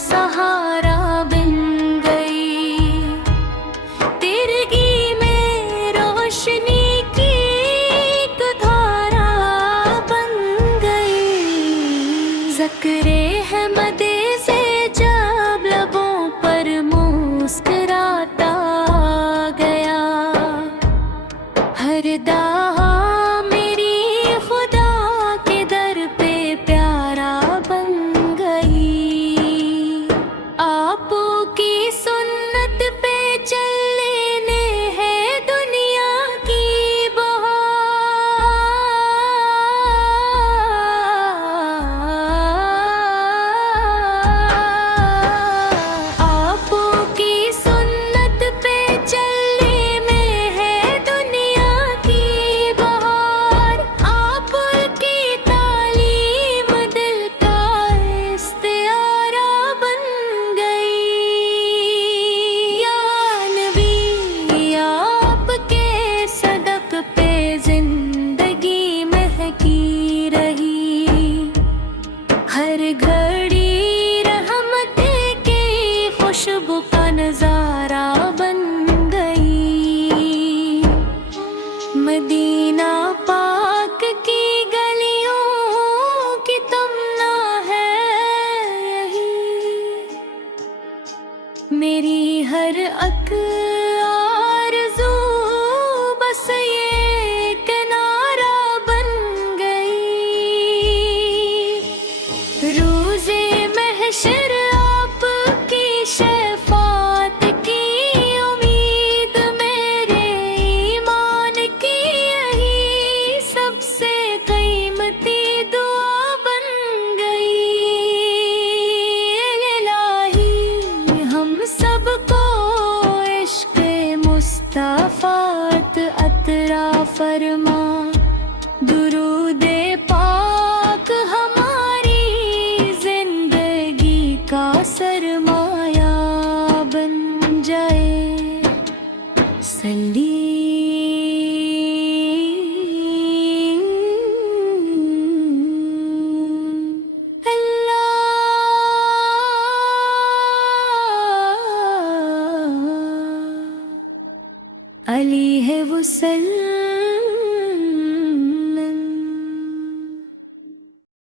सहारा बन गई, तिरगी में रोशनी की एक धारा बन गई। ज़िक्रे अहमदे से जब लबों पर मुस्कुराता गया, हर दाहा मेरी खुदा के दर पे प्यारा बन गई। आपो की सुन्नत पे चलने है दुनिया की बहार। आपो की सुन्नत पे चलने में है दुनिया की बहार। आप की तालीम दिल का इस्तियारा बन गई। या नबी आपके सदक पे जिंदगी महकी रही, हर घड़ी रहमते की खुशबू का नजारा बन गई। मदीना पाक की गलियों की तमन्ना है यही, मेरी हर आरज़ू बस ये किनारा बन गई। रोज़े महशर आपकी शफ़ाअत की उम्मीद, मेरे ईमान की यही सबसे कीमती दुआ बन गई। इलाही हम सबको इश्क़ मुस्तफ़ात अतरा फरमा, दुरूदे पाक हमारी जिंदगी का सरमाया बन जाए। सल्ली अल्लाह अलैहि वसल्लम।